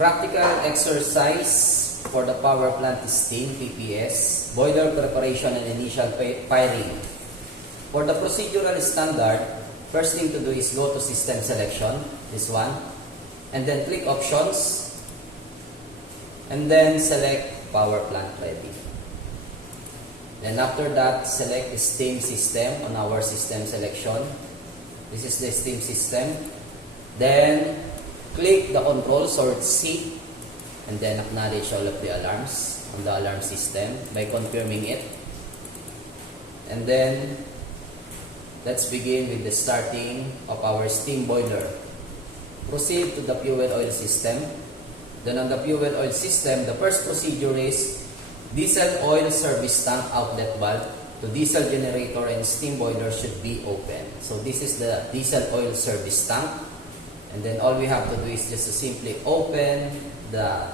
Practical exercise for the power plant steam PPS, boiler preparation and initial firing. For the procedural standard, first thing to do is go to system selection, this one, and then click options, and then select power plant ready. Then after that, select the steam system on our system selection. This is the steam system. Then click the controls or C, and then acknowledge all of the alarms on the alarm system by confirming it. And then let's begin with the starting of our steam boiler. Proceed to the fuel oil system. Then on the fuel oil system, the first procedure is diesel oil service tank outlet valve to diesel generator and steam boiler should be open. So this is the diesel oil service tank. And then all we have to do is just to simply open the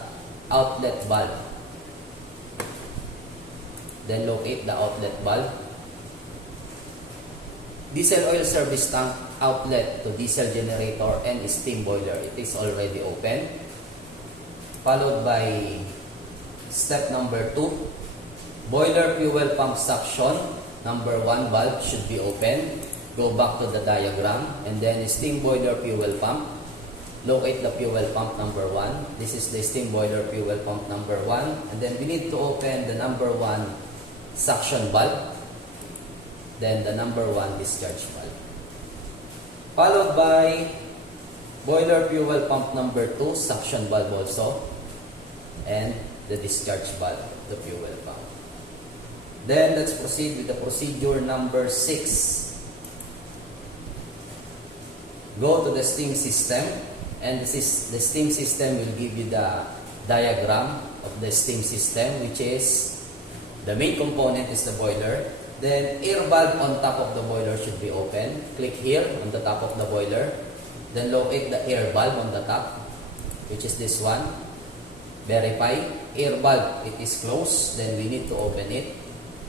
outlet valve. Then locate the outlet valve. Diesel oil service tank outlet to diesel generator and steam boiler. It is already open. Followed by step number 2. Boiler fuel pump suction number 1 valve should be open. Go back to the diagram, and then steam boiler fuel pump. Locate the fuel pump number 1. This is the steam boiler fuel pump number 1. And then we need to open the number 1 suction valve. Then the number 1 discharge valve. Followed by boiler fuel pump number 2 suction valve also. And the discharge valve, the fuel pump. Then let's proceed with the procedure number 6. Go to the steam system, and the steam system will give you the diagram of the steam system, which is the main component is the boiler. Then air valve on top of the boiler should be open. Click here on the top of the boiler. Then locate the air valve on the top, which is this one. Verify air valve, it is closed, then we need to open it.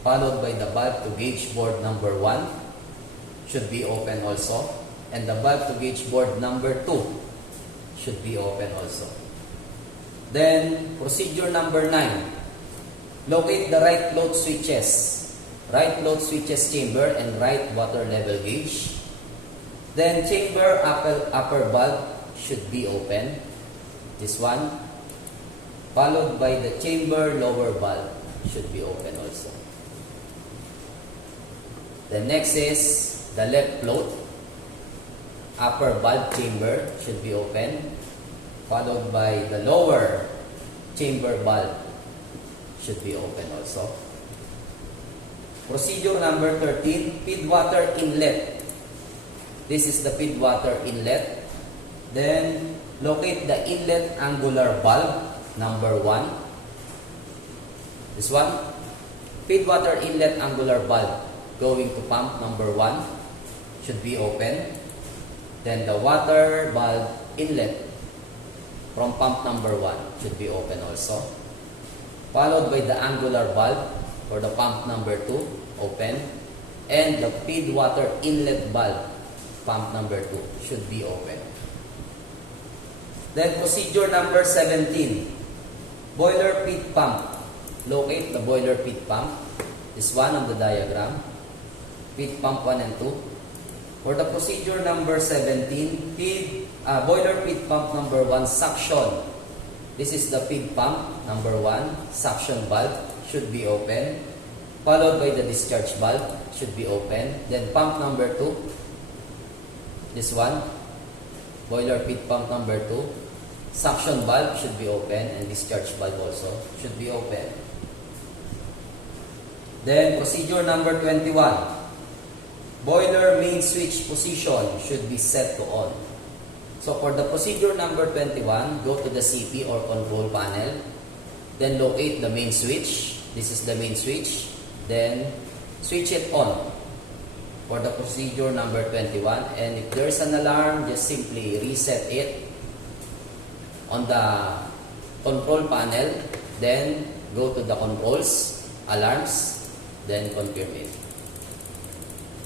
Followed by the valve to gauge board number 1 should be open also. And the valve to gauge board number 2 should be open also. Then procedure number 9. Locate the right float switches. Right float switches chamber and right water level gauge. Then chamber upper valve should be open. This one. Followed by the chamber lower valve should be open also. The next is the left float upper valve chamber should be open. Followed by the lower chamber valve should be open also. Procedure number 13, feed water inlet. This is the feed water inlet. Then locate the inlet angular valve number 1. This one. Feed water inlet angular valve going to pump number 1 should be open. Then the water valve inlet from pump number 1 should be open also. Followed by the angular valve for the pump number 2 open. And the feed water inlet valve pump number 2 should be open. Then procedure number 17. Boiler feed pump. Locate the boiler feed pump. This one on the diagram. Feed pump 1 and 2. For the procedure number 17, boiler feed pump number 1 suction. This is the feed pump number 1 suction valve should be open. Followed by the discharge valve should be open. Then pump number 2. This one. Boiler feed pump number 2. Suction valve should be open and discharge valve also should be open. Then procedure number 21. Boiler main switch position should be set to on. So for the procedure number 21, go to the CP or control panel. Then locate the main switch. This is the main switch. Then switch it on for the procedure number 21. And if there's an alarm, just simply reset it on the control panel. Then go to the controls, alarms, then confirm it.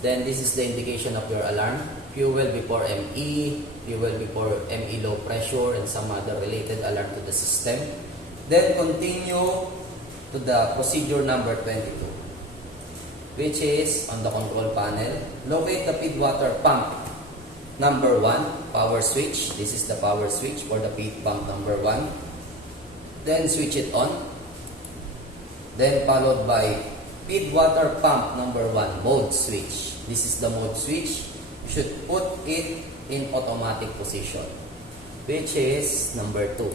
Then this is the indication of your alarm. fuel before ME, fuel before ME low pressure, and some other related alarm to the system. Then continue to the procedure number 22, which is on the control panel. Locate the feed water pump number 1, power switch. This is the power switch for the feed pump number 1. Then switch it on. Then followed by feed water pump number 1, mode switch. This is the mode switch. You should put it in automatic position, which is number 2.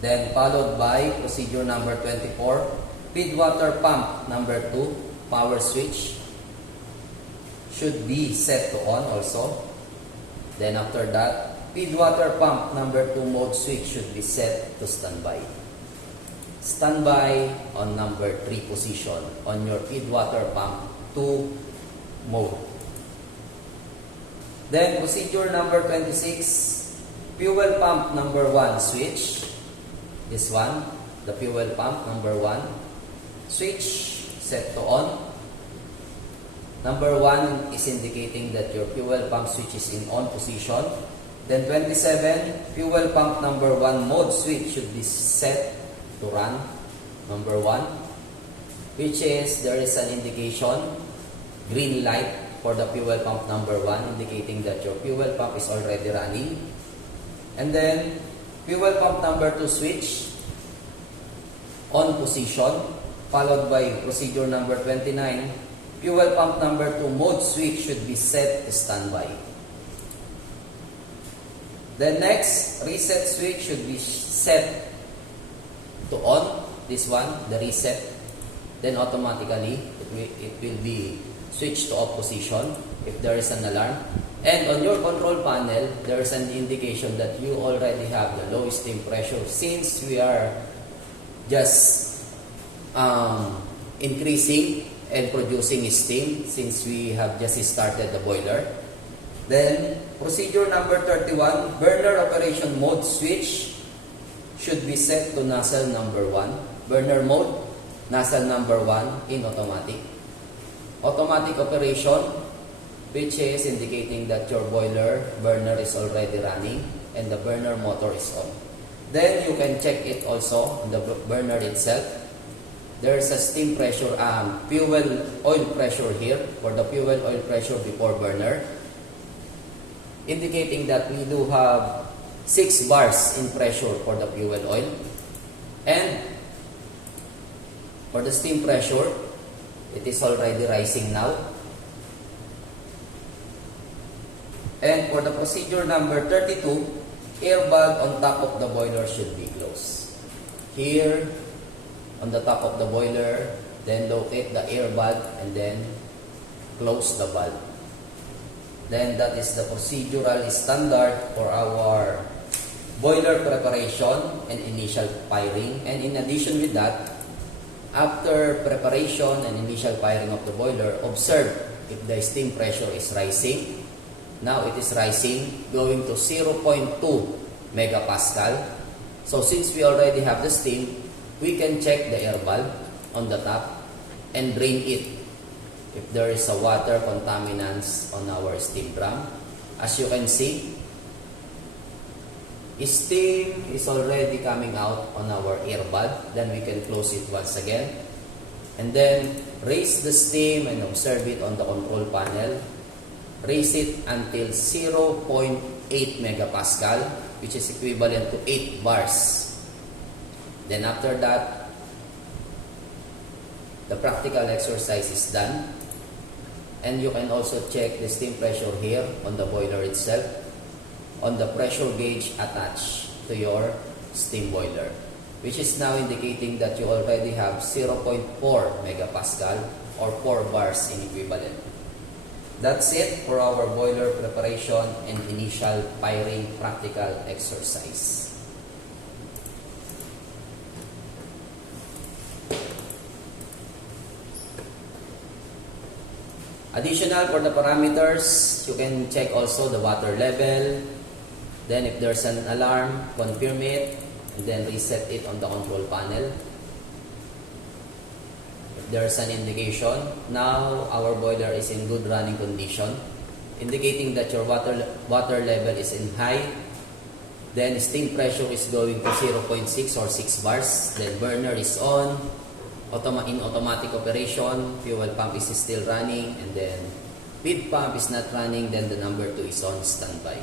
Then followed by procedure number 24, feed water pump number 2, power switch, should be set to on also. Then after that, feed water pump number 2 mode switch should be set to standby. Standby on number 3 position on your feed water pump 2 mode. Then procedure number 26, fuel pump number 1 switch. This one, the fuel pump number 1, switch set to on. Number 1 is indicating that your fuel pump switch is in on position. Then 27, fuel pump number 1 mode switch should be set to run, number 1, which is there is an indication, green light for the fuel pump number 1, indicating that your fuel pump is already running. And then fuel pump number 2 switch on position, followed by procedure number 29, fuel pump number 2 mode switch should be set to standby. The next reset switch should be set to on, this one, the reset. Then automatically it will be switched to off position if there is an alarm. And on your control panel, there is an indication that you already have the low steam pressure since we are just increasing and producing steam since we have just started the boiler. Then procedure number 31, burner operation mode switch should be set to nozzle number 1. Burner mode, nozzle number 1 in automatic. Automatic operation, which is indicating that your boiler burner is already running and the burner motor is on. Then you can check it also on the burner itself. There is a steam pressure, fuel oil pressure here for the fuel oil pressure before burner, indicating that we do have 6 bars in pressure for the fuel oil. And for the steam pressure, it is already rising now. And for the procedure number 32, air valve on top of the boiler should be closed. Here, on the top of the boiler, then locate the air valve and then close the valve. Then that is the procedural standard for our boiler preparation and initial firing. And in addition with that, after preparation and initial firing of the boiler, observe if the steam pressure is rising. Now it is rising, going to 0.2 megapascal. So since we already have the steam, we can check the air valve on the top and drain it if there is a water contaminants on our steam drum. As you can see, steam is already coming out on our air valve. Then we can close it once again. And then raise the steam and observe it on the control panel. Raise it until 0.8 megapascal, which is equivalent to 8 bars. Then after that, the practical exercise is done. And you can also check the steam pressure here on the boiler itself, on the pressure gauge attached to your steam boiler, which is now indicating that you already have 0.4 megapascal or 4 bars in equivalent. That's it for our boiler preparation and initial firing practical exercise. Additional for the parameters, you can check also the water level. Then if there's an alarm, confirm it and then reset it on the control panel. there's an indication. Now our boiler is in good running condition, indicating that your water level is in high. Then steam pressure is going to 0.6 or 6 bars. Then burner is on, in automatic operation. Fuel pump is still running, and then feed pump is not running. Then the number 2 is on standby.